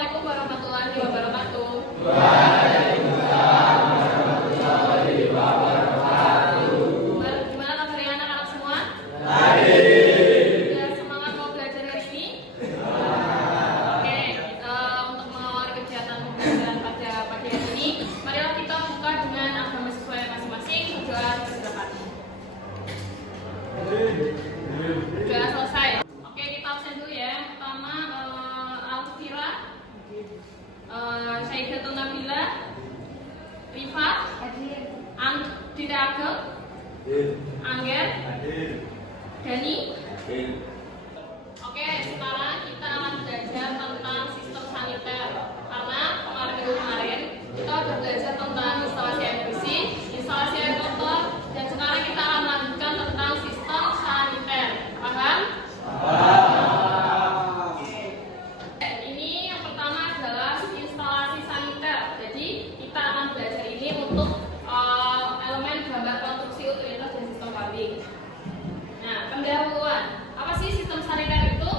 Assalamualaikum warahmatullahi wabarakatuh. Waalaikumsalam warahmatullahi wabarakatuh. Gimana kabarnya anak-anak semua? Baik. Sudah semangat mau belajar hari ini? Oke, untuk mengawali kegiatan pembelajaran pada pagi hari ini, marilah kita buka dengan agama sesuai masing-masing. Doa silakan. Sudah selesai. Oke, kita absen dulu ya. Yang pertama Alfira, Saidatun Nabila, Rifat, Dira Ageng, Angger, Dani. Oke, sekarang kita akan belajar tentang sistem saniter. Karena kemarin kita sudah belajar tentang instalasi air bersih, instalasi air kotor, dan sekarang kita akan melanjutkan tentang sistem saniter. Paham? Ini yang pertama adalah instalasi saniter. Jadi kita akan belajar ini untuk elemen gambar konstruksi utilitas dan sistem pumping. Nah, pendahuluan. Apa sih sistem saniter itu?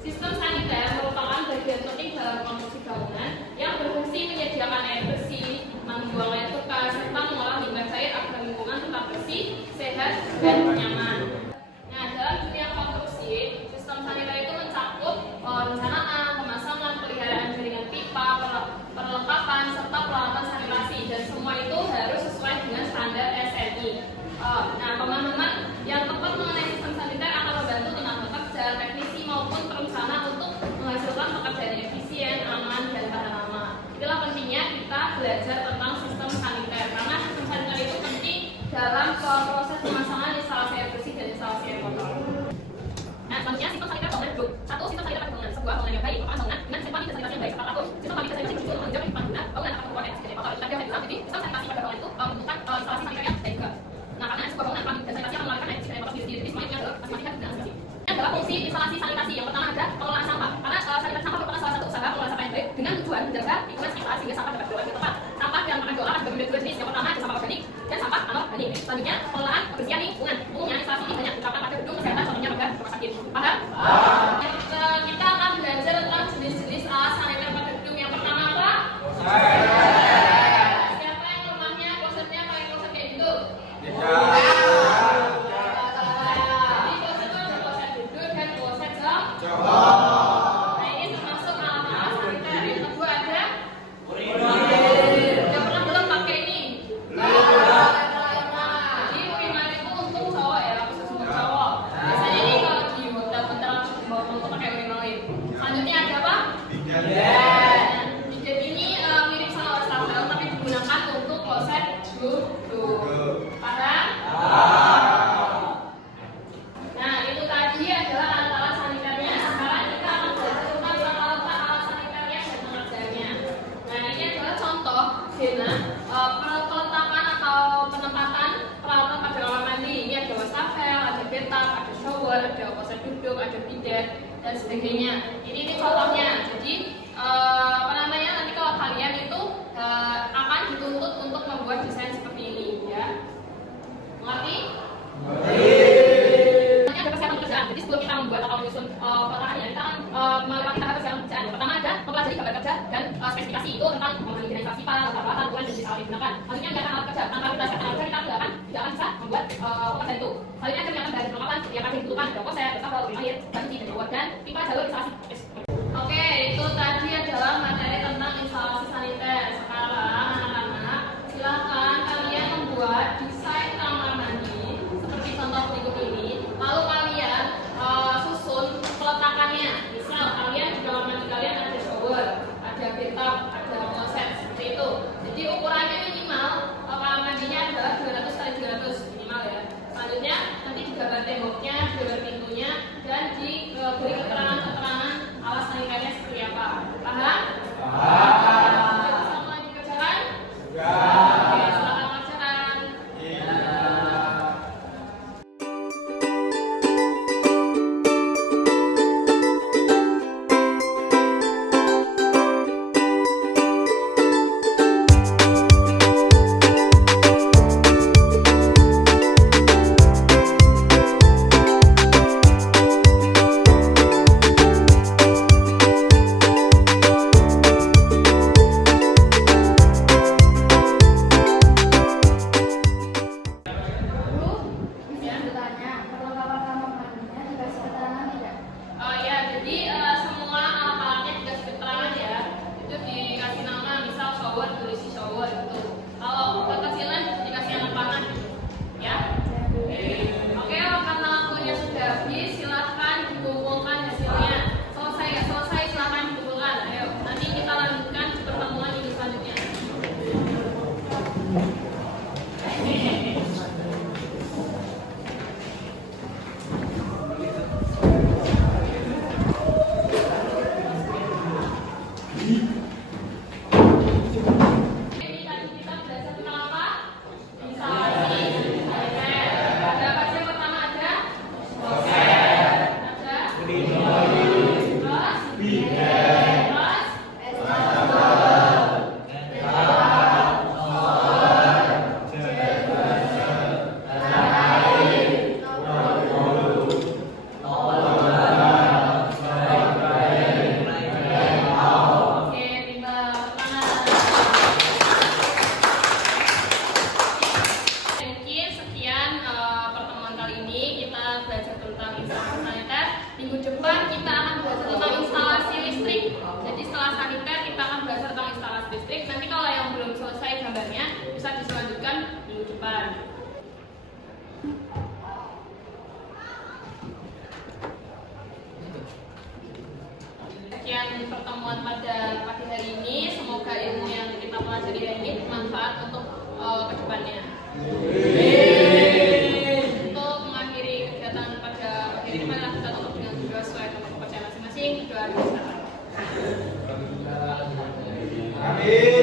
Sistem saniter merupakan bagian penting dalam konstruksi bangunan yang berfungsi menyediakan air bersih, membuang air bekas, serta mengolah limbah cair agar lingkungan tetap bersih, sehat, dan nyaman. Nah, dalam dunia konstruksi, sistem saniter itu mencakup perencanaan, pemasangan, peliharaan jaringan pipa, perlengkapan, serta peralatan sanitasi, dan semua itu harus sesuai dengan standar SNI. Nah, pemahaman yang tepat mengenai sistem saniter akan membantu tenaga kerja, teknisi maupun perencana untuk menghasilkan pekerjaan efisien, aman, dan tahan lama. Itulah pentingnya kita belajar tentang sistem saniter, karena sistem saniter itu penting dalam proses pemasangan instalasi air bersih dan instalasi air kotor. Nah, selanjutnya sistem saniter bangunan gedung. Satu, sistem saniter pada bangunan. Sebuah bangunan yang baik merupakan bangunan dengan sistem sanitasi yang baik. Satu, sistem sanitasi yang bersih menunjang lingkungan bangunan akan keluar dari kotor. Jadi sistem sanitasi pada bangunan itu membutuhkan instalasi saniter yang baik juga. Nah, karena sebuah bangunan dan sanitasi akan mengeluarkan air bersih dari kotor sendiri. Jadi semuanya adalah masing-masing dan asing. Ini adalah fungsi instalasi sanitasi. Yang pertama ada pengelolaan sampah. Karena sanitasi sampah merupakan salah satu usaha pengelolaan sampah yang baik dengan tujuan menjaga lingkungan sekitar sehingga sampah dapat diolah dengan tepat. Sampah yang akan diolah ada dua jenis. Yang pertama ada sampah organik dan sampah anorganik. Selanjutnya pengelolaan kebersihan lingkungan. Umumnya instalasi ini banyak diterapkan pada gedung kesehatan, contohnya pada rumah sakit. Paham? Kita akan belajar tentang jenis-jenis alat saniter pada gedung. Yang pertama apa? Siapa yang rumahnya klosetnya pakai kloset kayak gitu? Nah, ini termasuk alat-alat saniter. Yang kedua ada yang pernah belum pakai ini. Jadi urinary itu untuk cowok ya, khusus untuk cowok. Biasanya ini kalau di hotel-hotel bawa untuk pakai urinary. Selanjutnya ada apa? Bidet ini mirip sama wastafel tapi digunakan untuk kloset duduk. Paham? Nah, itu tadi adalah alat-alat saniternya. Sekarang kita akan belajar tentang alat saniternya dan pengerjaannya. Nah, ini adalah contoh peletakan atau penempatan peralatan pada kamar mandi. Ini ada wastafel, ada bathtub, ada shower, ada kloset duduk, ada bidet dan sebagainya. Ini contohnya. Jadi nanti kalau kalian itu akan dituntut untuk membuat desain seperti ini, ya. Mengerti? Ada persiapan pekerjaan. Jadi sebelum kita membuat atau menyusun peletakannya, kita akan melewati tahap persiapan pekerjaan. Yang pertama ada mempelajari gambar kerja dan spesifikasi itu tentang mengenai pipa, peralatan, ukuran dan jenis alat yang digunakan. Selanjutnya menyiapkan alat kerja. Tanpa kita siapkan alat kerja, kita tidak akan bisa membuat pekerjaan itu. Selanjutnya kita menyiapkan bahan perlengkapan seperti apa yang dibutuhkan, ada kloset, wastafel, air, bangsi, dan jawab dan pipa jalur instalasi. Oke, itu tadi adalah materi tentang instalasi saniter. Sekarang anak-anak, silakan kalian membuat desain kamar mandi seperti contoh berikut ini. Lalu kalian susun peletakannya. Misal kalian di kamar mandi kalian ada shower, ada bathtub, ada kloset seperti itu. Jadi ukurannya minimal kamar mandinya adalah 200 x 200 minimal ya. Selanjutnya nanti digambar temboknya, digambar pintunya, dan diberi keterangan alas saniternya seperti apa. listrik. Nanti kalau yang belum selesai gambarnya bisa diselanjutkan minggu depan. Sekian pertemuan pada pagi hari ini. Semoga ilmu yang kita pelajari hari ini bermanfaat untuk kedepannya. Untuk mengakhiri kegiatan pada pagi ini, marilah kita tutup dengan doa sesuai dengan kepercayaan masing-masing. Doa kita. Amin.